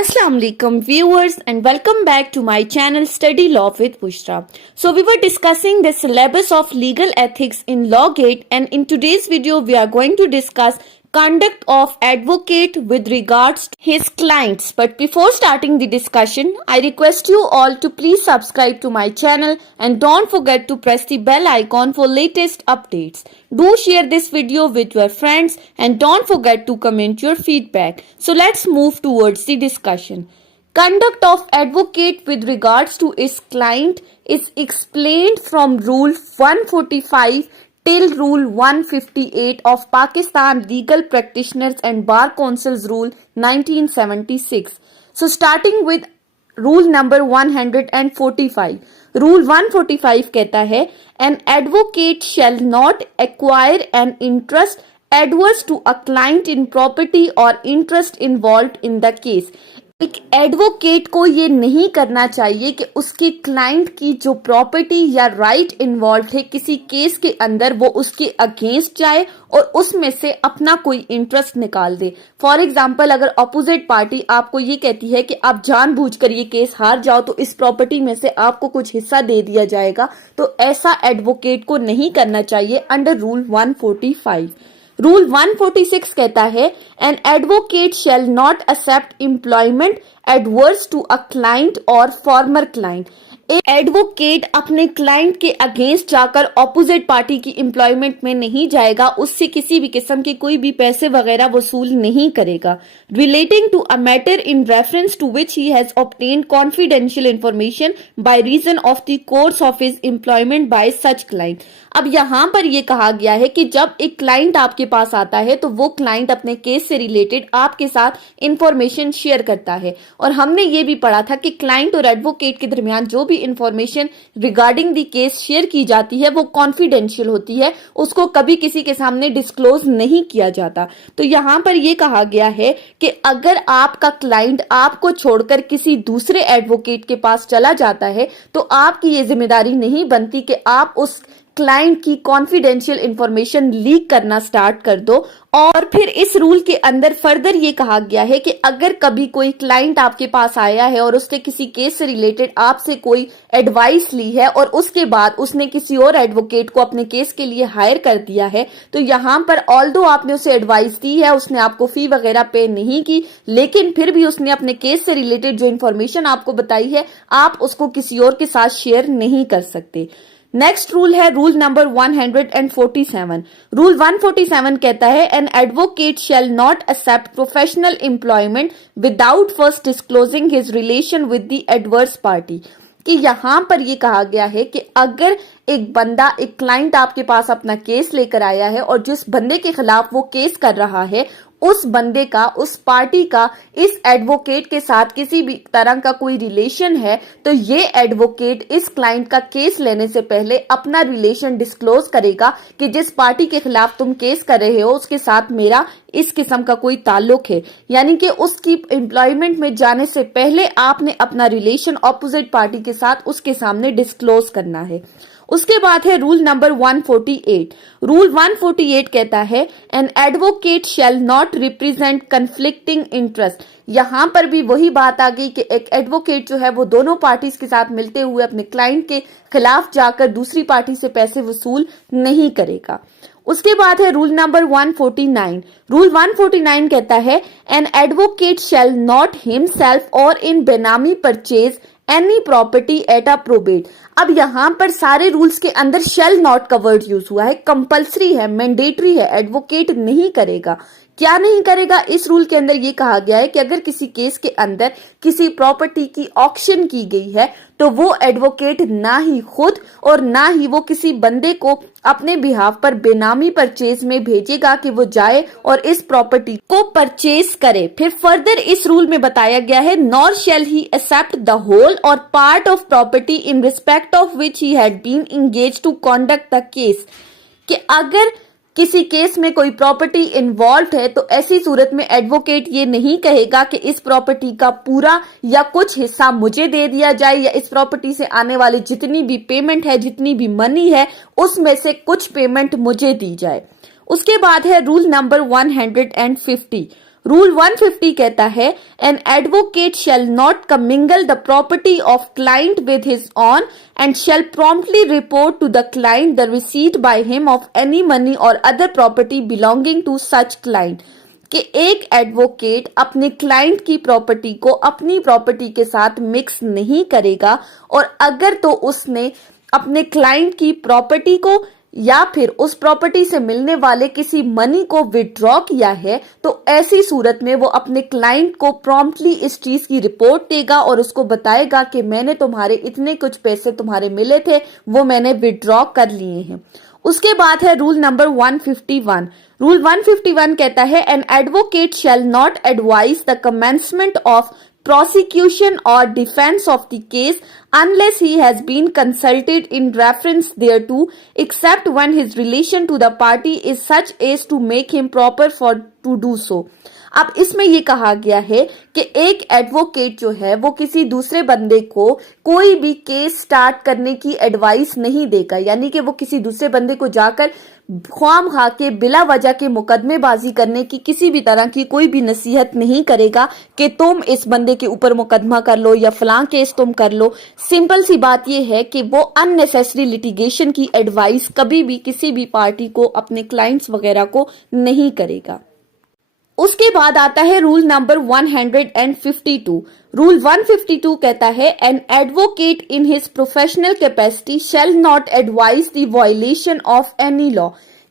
Assalamu alaikum viewers and welcome back to my channel Study Law with Bushra. So we were discussing the syllabus of legal ethics in LawGate, and in today's video we are going to discuss conduct of advocate with regards to his clients. But before starting the discussion, I request you all to please subscribe to my channel and don't forget to press the bell icon for latest updates. Do share this video with your friends and don't forget to comment your feedback. So let's move towards the discussion. Conduct of advocate with regards to his client is explained from Rule 145 till Rule 158 of Pakistan Legal Practitioners and Bar Council's Rule 1976. So starting with Rule number 145. Rule 145 कहता है an advocate shall not acquire an interest adverse to a client in property or interest involved in the case. एक advocate को ये नहीं करना चाहिए कि उसके क्लाइंट की जो प्रॉपर्टी या राइट इन्वॉल्व है किसी केस के अंदर वो उसके अगेंस्ट जाए और उसमें से अपना कोई इंटरेस्ट निकाल दे। फॉर एग्जाम्पल, अगर अपोजिट पार्टी आपको ये कहती है कि आप जानबूझकर ये केस हार जाओ तो इस प्रॉपर्टी में से आपको कुछ हिस्सा दे दिया जाएगा, तो ऐसा एडवोकेट को नहीं करना चाहिए अंडर रूल 145। रूल 146 कहता है an advocate shall not accept employment adverse to a client और फॉर्मर क्लाइंट। एक एडवोकेट अपने क्लाइंट के अगेंस्ट जाकर ऑपोजिट पार्टी की एम्प्लॉयमेंट में नहीं जाएगा, उससे किसी भी किस्म के कोई भी पैसे वगैरह वसूल नहीं करेगा। Relating to a matter in reference to which he has obtained confidential information by reason of the course of his employment by such client. अब यहाँ पर यह कहा गया है कि जब एक क्लाइंट आपके पास आता है तो वो क्लाइंट अपने केस से रिलेटेड आपके साथ इंफॉर्मेशन शेयर करता है, और हमने ये भी पढ़ा था कि क्लाइंट और एडवोकेट के दरमियान जो भी information regarding the case share की जाती है वो कॉन्फिडेंशियल होती है, उसको कभी किसी के सामने डिस्क्लोज नहीं किया जाता। तो यहाँ पर यह कहा गया है कि अगर आपका क्लाइंट आपको छोड़कर किसी दूसरे एडवोकेट के पास चला जाता है तो आपकी ये जिम्मेदारी नहीं बनती कि आप उस क्लाइंट की कॉन्फिडेंशियल इंफॉर्मेशन लीक करना स्टार्ट कर दो। और फिर इस रूल के अंदर फर्दर ये कहा गया है कि अगर कभी कोई क्लाइंट आपके पास आया है और उसने किसी केस से रिलेटेड आपसे कोई एडवाइस ली है और उसके बाद उसने किसी और एडवोकेट को अपने केस के लिए हायर कर दिया है, तो यहाँ पर ऑल्दो आपने उसे एडवाइस दी है, उसने आपको फी वगैरह पे नहीं की, लेकिन फिर भी उसने अपने केस से रिलेटेड जो इन्फॉर्मेशन आपको बताई है आप उसको किसी और के साथ शेयर नहीं कर सकते। नेक्स्ट रूल है रूल नंबर 147। रूल 147 कहता है an advocate shall not accept professional employment without first disclosing his relation with the adverse party. कि यहाँ पर ये कहा गया है कि अगर एक बंदा, एक क्लाइंट आपके पास अपना केस लेकर आया है और जिस बंदे के खिलाफ वो केस कर रहा है उस बंदे का, उस पार्टी का इस एडवोकेट के साथ किसी भी तरह का कोई रिलेशन है, तो ये एडवोकेट इस क्लाइंट का केस लेने से पहले अपना रिलेशन डिस्क्लोज करेगा कि जिस पार्टी के खिलाफ तुम केस कर रहे हो उसके साथ मेरा इस किस्म का कोई ताल्लुक है, यानी कि उसकी एम्प्लॉयमेंट में जाने से पहले आपने अपना रिलेशन ऑपोजिट पार्टी के साथ उसके सामने डिस्क्लोज करना है। उसके बाद है रूल नंबर 148। रूल 148 कहता है an advocate shall not represent conflicting interest. यहाँ पर भी वही बात आ गई कि एक एडवोकेट जो है वो दोनों पार्टीज के साथ मिलते हुए अपने क्लाइंट के खिलाफ जाकर दूसरी पार्टी से पैसे वसूल नहीं करेगा। उसके बाद है रूल नंबर 149। रूल 149 कहता है an advocate shall not himself और इन बेनामी purchase any property at a probate. अब यहाँ पर सारे रूल्स के अंदर शेल नॉट का वर्ड यूज हुआ है, कंपल्सरी है, मैंडेटरी है, एडवोकेट नहीं करेगा। क्या नहीं करेगा? इस रूल के अंदर ये कहा गया है कि अगर किसी केस के अंदर किसी प्रॉपर्टी की ऑक्शन की गई है तो वो एडवोकेट ना ही खुद और ना ही वो किसी बंदे को अपने बिहाफ पर बेनामी परचेज में भेजेगा कि वो जाए और इस प्रॉपर्टी को परचेज करे। फिर फर्दर इस रूल में बताया गया है nor shall he accept the whole or part of property in respect of which he had been engage to conduct the case. कि अगर किसी केस में कोई प्रॉपर्टी इन्वॉल्व है तो ऐसी सूरत में एडवोकेट ये नहीं कहेगा कि इस प्रॉपर्टी का पूरा या कुछ हिस्सा मुझे दे दिया जाए या इस प्रॉपर्टी से आने वाली जितनी भी पेमेंट है, जितनी भी मनी है, उसमें से कुछ पेमेंट मुझे दी जाए। उसके बाद है रूल नंबर 150। रूल 150 कहता है an advocate shall not commingle the property of client with his own and shall promptly report to the client the receipt by him of any money or other property belonging to such client. कि एक advocate अपने client की property को अपनी property के साथ mix नहीं करेगा, और अगर तो उसने अपने क्लाइंट की प्रॉपर्टी को या फिर उस प्रॉपर्टी से मिलने वाले किसी मनी को विड्रॉ किया है, तो ऐसी सूरत में वो अपने क्लाइंट को प्रॉम्प्टली इस चीज की रिपोर्ट देगा और उसको बताएगा कि मैंने तुम्हारे इतने कुछ पैसे तुम्हारे मिले थे, वो मैंने विड्रॉ कर लिए हैं। उसके बाद है रूल नंबर 151। रूल 151 कहता है an advocate shall not advise the commencement of prosecution or defense of the case unless he has been consulted in reference thereto, except when his relation to the party is such as to make him proper for to do so। अब इसमें ये कहा गया है कि एक advocate जो है वो किसी दूसरे बंदे को कोई भी केस स्टार्ट करने की एडवाइस नहीं देगा, यानी कि वो किसी दूसरे बंदे को जाकर ख्वामखा के बिला वजह के मुकदमेबाजी करने की किसी भी तरह की कोई भी नसीहत नहीं करेगा कि तुम इस बंदे के ऊपर मुकदमा कर लो या फलां केस तुम कर लो। सिंपल सी बात यह है कि वो अननेसेसरी लिटिगेशन की एडवाइस कभी भी किसी भी पार्टी को, अपने क्लाइंट्स वगैरह को नहीं करेगा। उसके बाद आता है रूल नंबर 152। रूल 152 कहता है an advocate in his professional capacity shall not advise the violation of any law.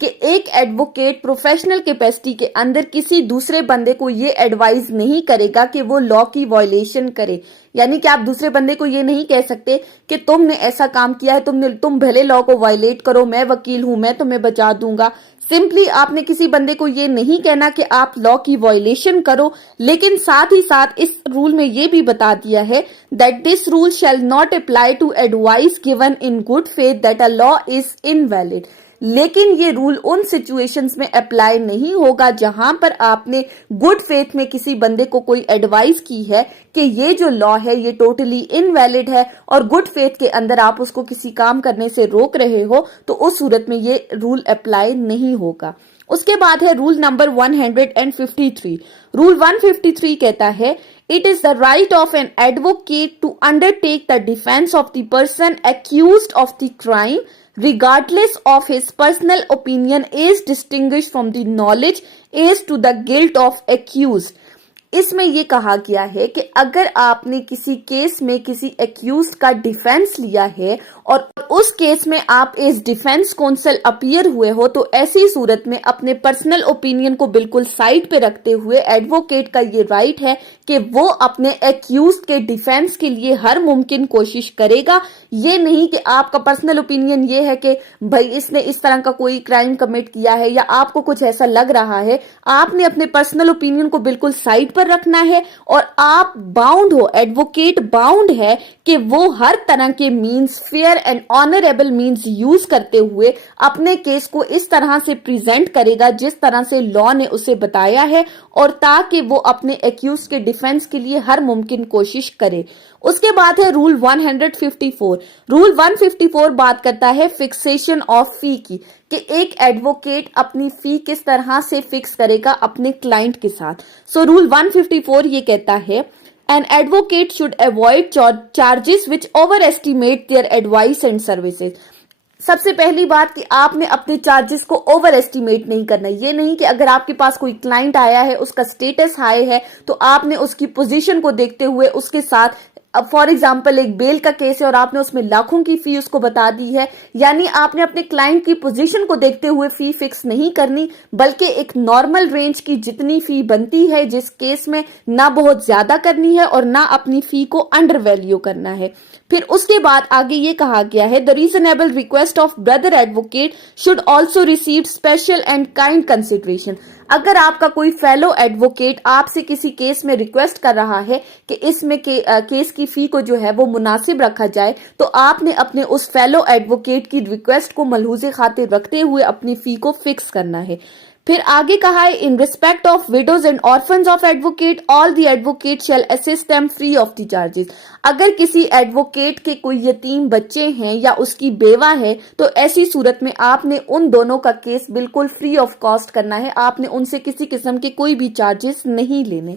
कि एक एडवोकेट प्रोफेशनल कैपेसिटी के अंदर किसी दूसरे बंदे को ये एडवाइस नहीं करेगा कि वो लॉ की वायलेशन करे, यानी कि आप दूसरे बंदे को ये नहीं कह सकते कि तुमने ऐसा काम किया है, तुम भले लॉ को वायलेट करो, मैं वकील हूं, मैं तुम्हें बचा दूंगा। सिंपली आपने किसी बंदे को ये नहीं कहना कि आप लॉ की वायलेशन करो, लेकिन साथ ही साथ इस रूल में ये भी बता दिया है that this rule shall not apply to advice given in good faith that a law is invalid. लेकिन ये रूल उन सिचुएशंस में अप्लाई नहीं होगा जहां पर आपने गुड फेथ में किसी बंदे को कोई एडवाइस की है कि ये जो लॉ है ये टोटली इनवैलिड है, और गुड फेथ के अंदर आप उसको किसी काम करने से रोक रहे हो, तो उस सूरत में ये रूल अप्लाई नहीं होगा। उसके बाद है रूल नंबर 153। रूल 153 कहता है it is the right of an advocate to undertake the defence of the person accused of the crime regardless of his personal opinion is distinguished from the knowledge as to the guilt of accused। इसमें यह कहा गया है कि अगर आपने किसी case में किसी एक्यूज्ड का डिफेंस लिया है और उस केस में आप एज डिफेंस काउंसिल अपीयर हुए हो, तो ऐसी सूरत में अपने पर्सनल ओपिनियन को बिल्कुल साइड पे रखते हुए एडवोकेट का ये राइट है कि वो अपने एक्यूज्ड के डिफेंस के लिए हर मुमकिन कोशिश करेगा। ये नहीं कि आपका पर्सनल ओपिनियन ये है कि भाई इसने इस तरह का कोई क्राइम कमिट किया है या आपको कुछ ऐसा लग रहा है, आपने अपने पर्सनल ओपिनियन को बिल्कुल साइड पर रखना है और आप बाउंड हो, एडवोकेट बाउंड है कि वो हर तरह के means, fair and honourable means use करते हुए अपने केस को इस तरह से प्रेजेंट करेगा जिस तरह से लॉ ने उसे बताया है, और ताकि वो अपने एक्यूज के डिफेंस के लिए हर मुमकिन कोशिश करे। उसके बाद है रूल 154। रूल 154 बात करता है फिक्सेशन ऑफ फी की, कि एक एडवोकेट अपनी फी किस तरह से फिक्स करेगा अपने क्लाइंट के साथ। सो रूल 154 ये कहता है An advocate should avoid charges which overestimate their advice and services। सबसे पहली बात कि आपने अपने चार्जेस को ओवर एस्टिमेट नहीं करना। ये नहीं कि अगर आपके पास कोई क्लाइंट आया है, उसका स्टेटस हाई है, तो आपने उसकी पोजीशन को देखते हुए उसके साथ, अब फॉर एग्जाम्पल एक बेल का केस है और आपने उसमें लाखों की फी उसको बता दी है, यानी आपने अपने क्लाइंट की पोजीशन को देखते हुए फी फिक्स नहीं करनी, बल्कि एक नॉर्मल रेंज की जितनी फी बनती है जिस केस में ना बहुत ज्यादा करनी है और ना अपनी फी को अंडर वैल्यू करना है। फिर उसके बाद आगे ये कहा गया है the reasonable request of brother advocate should also receive special and kind consideration. अगर आपका कोई फेलो एडवोकेट आपसे किसी केस में रिक्वेस्ट कर रहा है कि इसमें केस की फी को जो है वो मुनासिब रखा जाए, तो आपने अपने उस फेलो एडवोकेट की रिक्वेस्ट को मलहूज़े खातिर रखते हुए अपनी फी को फिक्स करना है। फिर आगे कहा है in respect of widows and orphans of advocate all the advocate shall assist them free of the charges. अगर किसी एडवोकेट के कोई यतीम बच्चे हैं या उसकी बेवा है तो ऐसी सूरत में आपने उन दोनों का केस बिल्कुल फ्री ऑफ कॉस्ट करना है, आपने उनसे किसी किस्म के कोई भी चार्जेस नहीं लेने।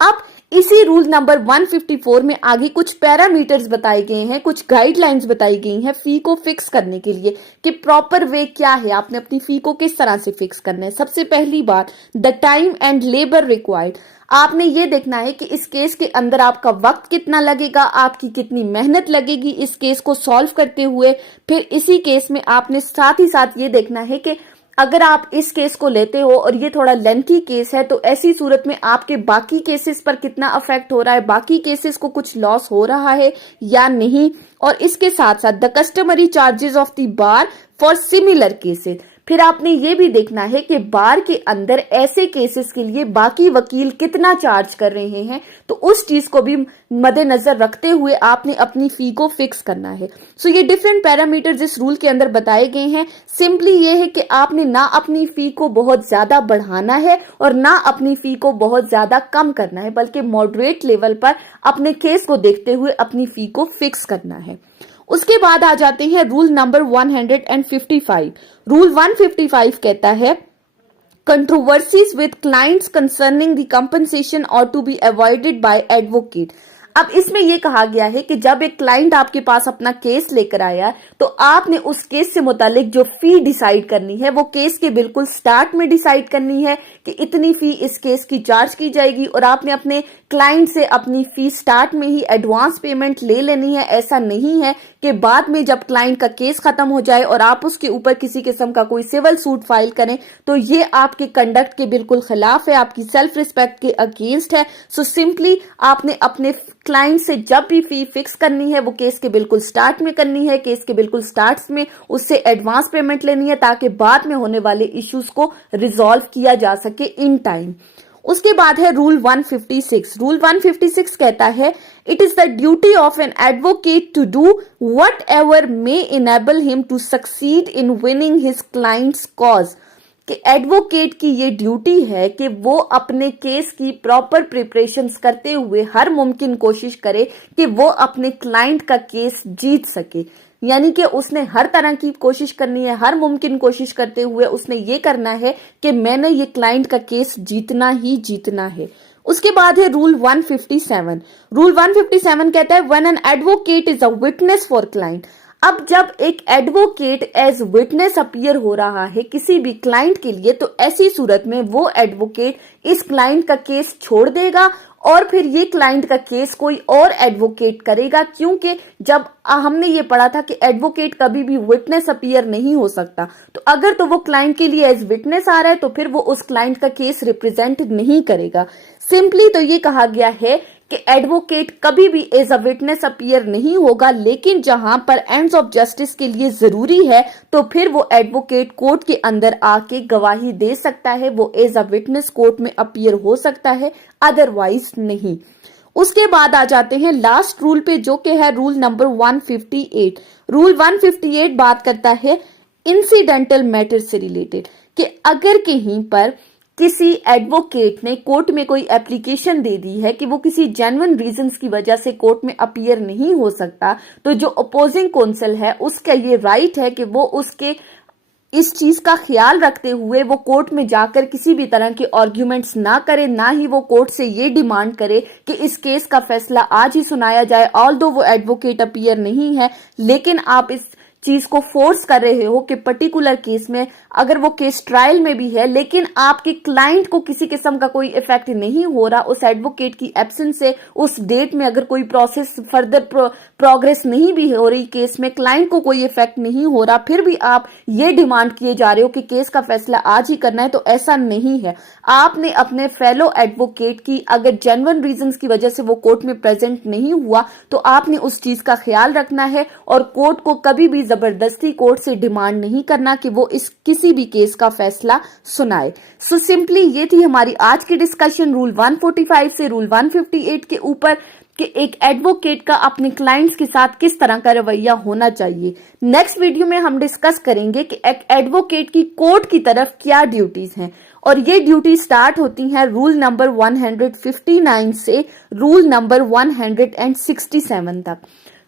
अब इसी रूल नंबर 154 में आगे कुछ पैरामीटर्स बताए गए हैं, कुछ गाइडलाइंस बताई गई हैं फी को फिक्स करने के लिए कि प्रॉपर वे क्या है, आपने अपनी फी को किस तरह से फिक्स करना है। सबसे पहली बात, the time and labour required. आपने ये देखना है कि इस केस के अंदर आपका वक्त कितना लगेगा, आपकी कितनी मेहनत लगेगी इस केस को सॉल्व करते हुए। फिर इसी केस में आपने साथ ही साथ ये देखना है कि अगर आप इस केस को लेते हो और ये थोड़ा लेंथी केस है तो ऐसी सूरत में आपके बाकी केसेस पर कितना अफेक्ट हो रहा है, बाकी केसेस को कुछ लॉस हो रहा है या नहीं। और इसके साथ साथ the customary charges of the bar for similar cases. फिर आपने ये भी देखना है कि बार के अंदर ऐसे केसेस के लिए बाकी वकील कितना चार्ज कर रहे हैं, तो उस चीज को भी मद्देनजर रखते हुए आपने अपनी फी को फिक्स करना है। सो ये डिफरेंट पैरामीटर्स इस रूल के अंदर बताए गए हैं। सिंपली ये है कि आपने ना अपनी फी को बहुत ज्यादा बढ़ाना है और ना अपनी फी को बहुत ज्यादा कम करना है, बल्कि मॉडरेट लेवल पर अपने केस को देखते हुए अपनी फी को फिक्स करना है। उसके बाद आ जाते हैं रूल नंबर 155। रूल 155 कहता है controversies with clients concerning the compensation are to be avoided by advocate. अब इसमें यह कहा गया है कि जब एक क्लाइंट आपके पास अपना केस लेकर आया तो आपने उस केस से मुतालिक जो फी डिसाइड करनी है वो केस के बिल्कुल स्टार्ट में डिसाइड करनी है कि इतनी फी इस केस की चार्ज की जाएगी, और आपने अपने क्लाइंट से अपनी फी स्टार्ट में ही एडवांस पेमेंट ले लेनी है। ऐसा नहीं है कि बाद में जब क्लाइंट का केस खत्म हो जाए और आप उसके ऊपर किसी किस्म का कोई सिविल सूट फाइल करें, तो ये आपके कंडक्ट के बिल्कुल खिलाफ है, आपकी सेल्फ रिस्पेक्ट के अगेंस्ट है। सो सिंपली आपने अपने क्लाइंट से जब भी फी फिक्स करनी है वो केस के बिल्कुल स्टार्ट में करनी है, केस के बिल्कुल स्टार्ट में उससे एडवांस पेमेंट लेनी है ताकि बाद में होने वाले इश्यूज को रिजॉल्व किया जा सके इन टाइम। उसके बाद है रूल 156। रूल 156 कहता है it is the duty of an advocate to do whatever may enable him to succeed in winning his clients cause. कि एडवोकेट की ये ड्यूटी है कि वो अपने केस की प्रॉपर प्रिपरेशंस करते हुए हर मुमकिन कोशिश करे कि वो अपने क्लाइंट का केस जीत सके। यानी कि उसने हर तरह की कोशिश करनी है, हर मुमकिन कोशिश करते हुए उसने ये करना है कि मैंने ये क्लाइंट का केस जीतना ही जीतना है। उसके बाद है रूल 157। रूल 157 कहता है when an advocate is a witness for client. अब जब एक एडवोकेट एज विटनेस अपीयर हो रहा है किसी भी क्लाइंट के लिए, तो ऐसी सूरत में वो एडवोकेट इस क्लाइंट का केस छोड़ देगा और फिर ये क्लाइंट का केस कोई और एडवोकेट करेगा, क्योंकि जब हमने ये पढ़ा था कि एडवोकेट कभी भी विटनेस अपीयर नहीं हो सकता, तो अगर तो वो क्लाइंट के लिए एज विटनेस आ रहा है तो फिर वो उस क्लाइंट का केस रिप्रेजेंट नहीं करेगा। सिंपली तो ये कहा गया है कि एडवोकेट कभी भी एज अ विटनेस अपीयर नहीं होगा, लेकिन जहां पर एंड्स ऑफ जस्टिस के लिए जरूरी है तो फिर वो एडवोकेट कोर्ट के अंदर आके गवाही दे सकता है, वो एज अ विटनेस कोर्ट में अपीयर हो सकता है, अदरवाइज नहीं। उसके बाद आ जाते हैं लास्ट रूल पे जो कि है रूल नंबर 158। रूल 158 बात करता है इंसिडेंटल मैटर से रिलेटेड कि अगर कहीं पर किसी एडवोकेट ने कोर्ट में कोई एप्लीकेशन दे दी है कि वो किसी जेन्युइन रीजंस की वजह से कोर्ट में अपीयर नहीं हो सकता, तो जो अपोजिंग काउंसिल है उसका ये राइट है कि वो उसके इस चीज का ख्याल रखते हुए वो कोर्ट में जाकर किसी भी तरह के आर्ग्यूमेंट्स ना करे, ना ही वो कोर्ट से ये डिमांड करे कि इस केस का फैसला आज ही सुनाया जाए। ऑल्दो वो एडवोकेट अपीयर नहीं है, लेकिन आप इस चीज को फोर्स कर रहे हो कि पर्टिकुलर केस में अगर वो केस ट्रायल में भी है लेकिन आपके क्लाइंट को किसी किस्म का कोई इफेक्ट नहीं हो रहा, उस एडवोकेट की एब्सेंस से उस डेट में अगर कोई प्रोसेस फर्दर प्रोग्रेस नहीं भी हो रही केस में, क्लाइंट को कोई इफेक्ट नहीं हो रहा, फिर भी आप ये डिमांड किए जा रहे हो कि केस का फैसला आज ही करना है, तो ऐसा नहीं है। आपने अपने फेलो एडवोकेट की अगर जेन्युइन रीजंस की वजह से वो कोर्ट में प्रेजेंट नहीं हुआ तो आपने उस चीज का ख्याल रखना है और कोर्ट को कभी भी जबरदस्ती कोर्ट से डिमांड नहीं करना कि वो इस किसी भी केस का फैसला सुनाए। सो सिंपली ये थी हमारी आज की डिस्कशन रूल 145 से रूल 158 के ऊपर कि एक एडवोकेट का अपने क्लाइंट्स के साथ किस तरह का रवैया होना चाहिए। नेक्स्ट वीडियो में हम डिस्कस करेंगे कि एक एडवोकेट की कोर्ट की तरफ क्या ड्यूटीज हैं, और ये ड्यूटी स्टार्ट होती हैं रूल नंबर 159 से रूल नंबर 167 तक।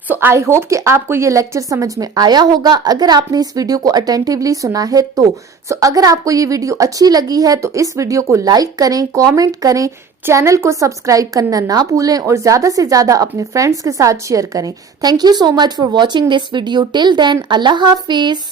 सो आई होप कि आपको ये लेक्चर समझ में आया होगा। अगर आपने इस वीडियो को अटेंटिवली सुना है तो अगर आपको ये वीडियो अच्छी लगी है तो इस वीडियो को लाइक करें, कमेंट करें, चैनल को सब्सक्राइब करना ना भूलें और ज्यादा से ज्यादा अपने फ्रेंड्स के साथ शेयर करें। Thank you so much for watching this video. Till then, अल्लाह हाफिज।